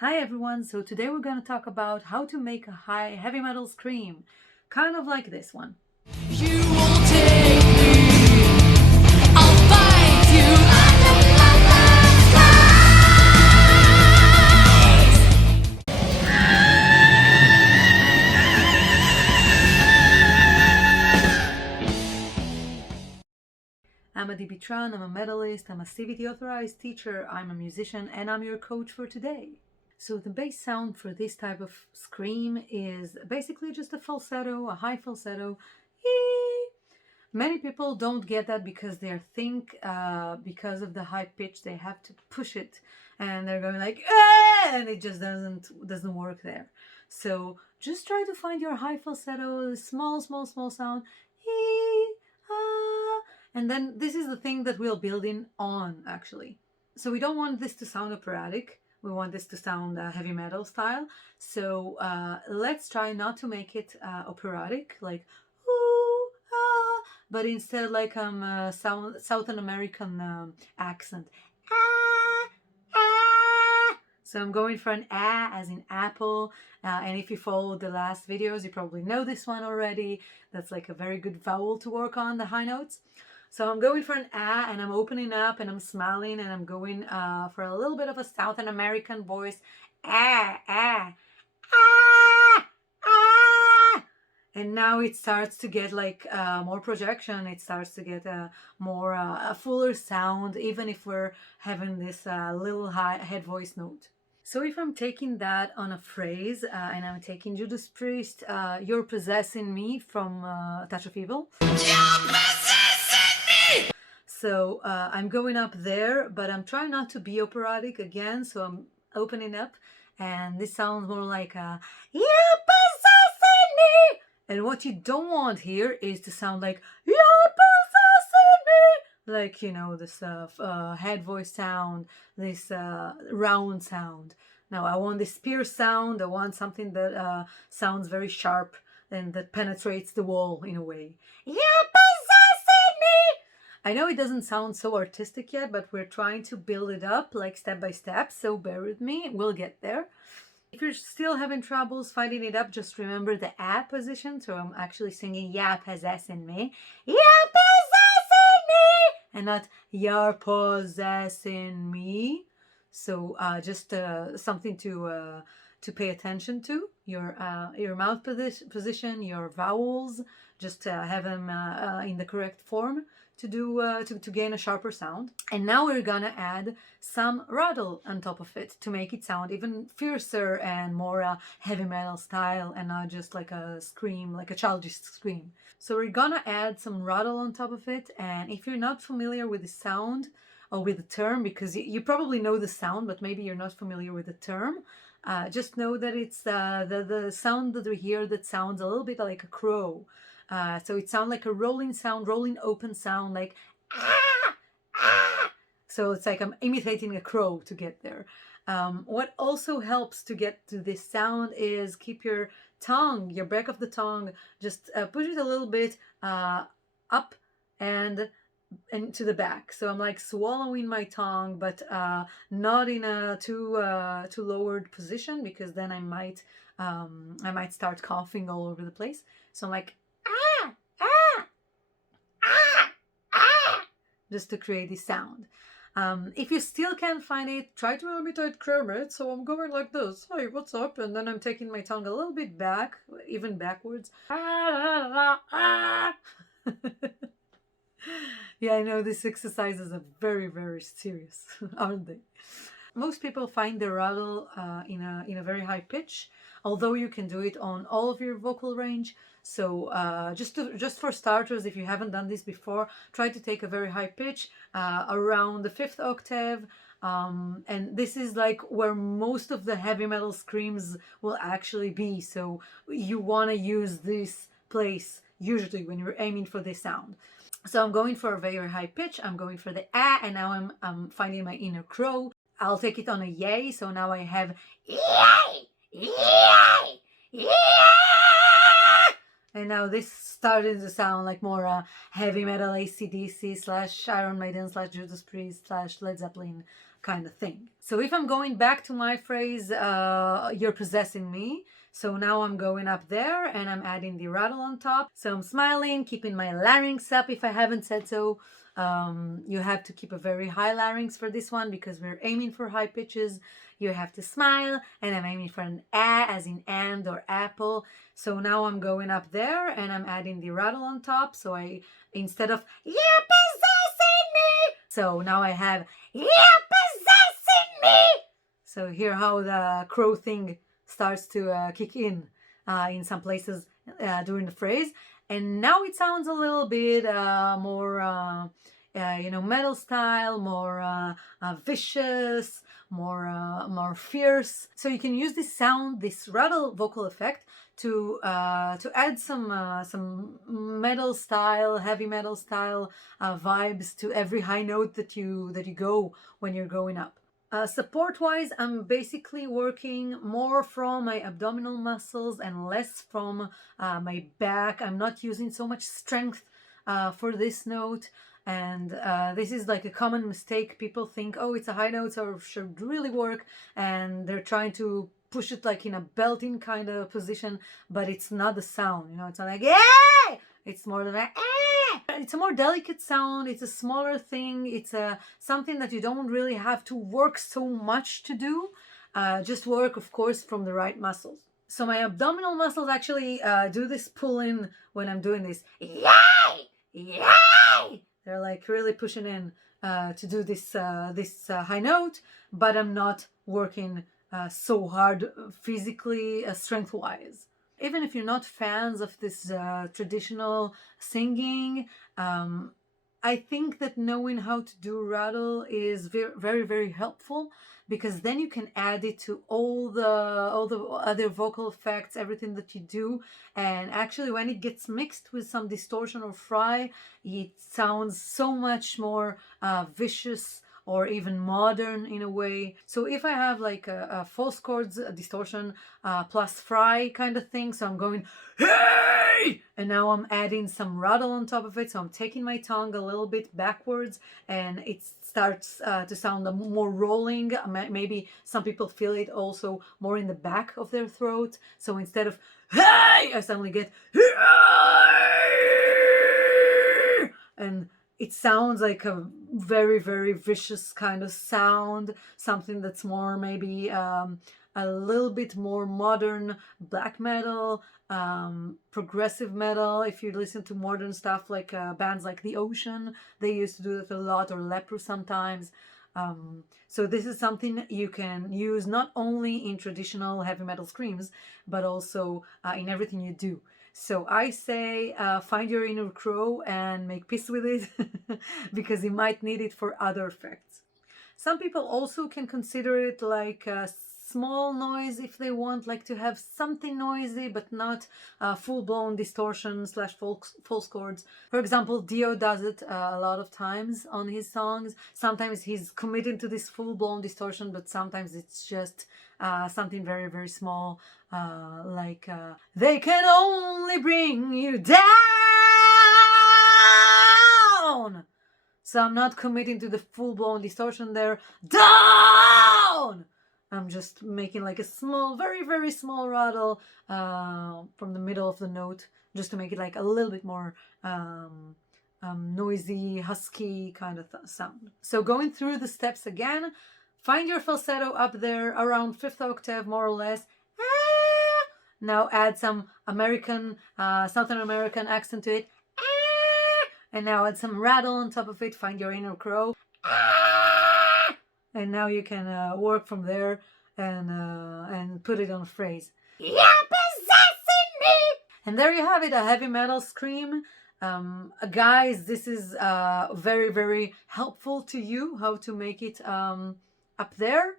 Hi everyone, so today we're going to talk about how to make a high heavy metal scream, kind of like this one. You won't take me, I'll fight you under my I'm a DB Tran, I'm a medalist, I'm a CVT authorized teacher, I'm a musician, and I'm your coach for today. So the bass sound for this type of scream is basically just a falsetto, a high falsetto. Many people don't get that because they think because of the high pitch they have to push it, and they're going like and it just doesn't work there. So just try to find your high falsetto, small sound, and then this is the thing that we're building on actually. So we don't want this to sound operatic. We want this to sound heavy metal style. So let's try not to make it operatic, like ooh, ah, but instead like Southern American accent. Ah, ah. So I'm going for an ah as in apple. And if you followed the last videos, you probably know this one already. That's like a very good vowel to work on, the high notes. So I'm going for an ah, and I'm opening up and I'm smiling and I'm going for a little bit of a Southern American voice. Ah, ah, ah, ah. And now it starts to get like more projection. It starts to get a more a fuller sound, even if we're having this little high head voice note. So if I'm taking that on a phrase and I'm taking Judas Priest, You're Possessing Me from Touch of Evil. So I'm going up there, but I'm trying not to be operatic again, so I'm opening up, and this sounds more like You're possessing me! And what you don't want here is to sound like You're possessing me! Like, you know, this head voice sound, this round sound. Now I want this pierce sound, I want something that sounds very sharp and that penetrates the wall in a way. You're possessing me! I know it doesn't sound so artistic yet, but we're trying to build it up like step by step, so bear with me, we'll get there. If you're still having troubles finding it up, just remember the ah position. So I'm actually singing "Ya possessing me," "Ya possessing me," and not "You're possessing me." So just something to pay attention to. Your mouth position, your vowels. Just have them in the correct form to do to gain a sharper sound. And now we're gonna add some rattle on top of it to make it sound even fiercer and more heavy metal style, and not just like a scream, like a childish scream. So we're gonna add some rattle on top of it. And if you're not familiar with the sound or with the term, because you probably know the sound but maybe you're not familiar with the term, just know that it's the sound that we hear that sounds a little bit like a crow. So it sounds like a rolling sound, rolling open sound, like ah, ah. So it's like I'm imitating a crow to get there. What also helps to get to this sound is keep your tongue, your back of the tongue, just push it a little bit up and to the back. So I'm like swallowing my tongue, but not in a too lowered position, because then I might start coughing all over the place. So I'm like just to create this sound. If you still can't find it, try to imitate Kermit. So I'm going like this. Hey, what's up? And then I'm taking my tongue a little bit back, even backwards. Yeah, I know these exercises are very, very serious, aren't they? Most people find the rattle in a very high pitch, although you can do it on all of your vocal range. So just for starters, if you haven't done this before, try to take a very high pitch around the 5th octave. And this is like where most of the heavy metal screams will actually be. So you want to use this place usually when you're aiming for this sound. So I'm going for a very high pitch. I'm going for the ah, and now I'm finding my inner crow. I'll take it on a yay. So now I have yay, yay, yay. And now this started to sound like more heavy metal AC/DC / Iron Maiden / Judas Priest / Led Zeppelin kind of thing. So if I'm going back to my phrase, you're possessing me, so now I'm going up there and I'm adding the rattle on top. So I'm smiling, keeping my larynx up if I haven't said so. You have to keep a very high larynx for this one because we're aiming for high pitches. You have to smile, and I'm aiming for an A as in and or apple. So now I'm going up there and I'm adding the rattle on top. So I, instead of you're possessing me, so now I have you're possessing me. So hear how the crow thing starts to kick in some places during the phrase. And now it sounds a little bit more, metal style, more vicious, more fierce. So you can use this sound, this rattle vocal effect, to add some metal style, heavy metal style vibes to every high note that you go when you're going up. Support-wise, I'm basically working more from my abdominal muscles and less from my back. I'm not using so much strength for this note. And this is like a common mistake. People think, oh, it's a high note, so it should really work. And they're trying to push it like in a belting kind of position, but it's not the sound. It's not like, yeah! It's more like, it's a more delicate sound. It's a smaller thing. It's something that you don't really have to work so much to do. Just work, of course, from the right muscles. So my abdominal muscles actually do this pull in when I'm doing this. Yay! Yay! They're like really pushing in to do this high note, but I'm not working so hard physically, strength-wise. Even if you're not fans of this traditional singing, I think that knowing how to do rattle is very, very, very helpful, because then you can add it to all the other vocal effects, everything that you do. And actually, when it gets mixed with some distortion or fry, it sounds so much more vicious, or even modern in a way. So if I have like a false chords distortion plus fry kind of thing, so I'm going, hey! And now I'm adding some rattle on top of it. So I'm taking my tongue a little bit backwards, and it starts to sound more rolling. Maybe some people feel it also more in the back of their throat. So instead of, hey! I suddenly get, hey! And it sounds like a very, very vicious kind of sound, something that's more maybe a little bit more modern black metal, progressive metal. If you listen to modern stuff like bands like The Ocean, they used to do that a lot, or Leper sometimes. So this is something you can use not only in traditional heavy metal screams, but also in everything you do. So I say find your inner crow and make peace with it because you might need it for other effects. Some people also can consider it like a small noise if they want, like to have something noisy but not full-blown distortion slash false chords. For example, Dio does it a lot of times on his songs. Sometimes he's committing to this full-blown distortion, but sometimes it's just something very, very small, like they can only bring you down. So I'm not committing to the full-blown distortion there. Down! I'm just making like a small, very, very small rattle from the middle of the note, just to make it like a little bit more noisy, husky kind of sound. So going through the steps again, find your falsetto up there around 5th octave, more or less. Now add some American, Southern American accent to it. And now add some rattle on top of it. Find your inner crow. And now you can work from there and put it on a phrase. You're possessing me! And there you have it, a heavy metal scream. Guys, this is very, very helpful to you, how to make it up there.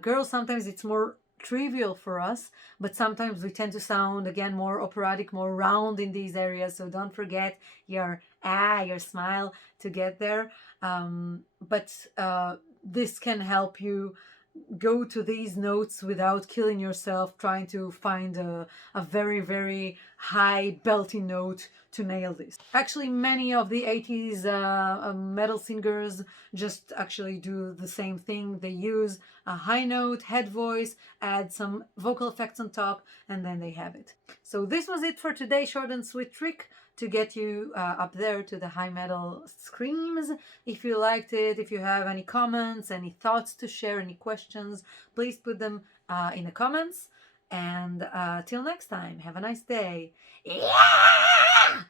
Girls, sometimes it's more trivial for us, but sometimes we tend to sound again more operatic, more round in these areas. So don't forget your smile to get there. But this can help you go to these notes without killing yourself trying to find a very, very high belty note to nail this. Actually, many of the 80s metal singers just actually do the same thing. They use a high note, head voice, add some vocal effects on top, and then they have it. So this was it for today, short and sweet trick to get you up there to the high metal screams. If you liked it, if you have any comments, any thoughts to share, any questions, please put them in the comments. And till next time, have a nice day. Yeah!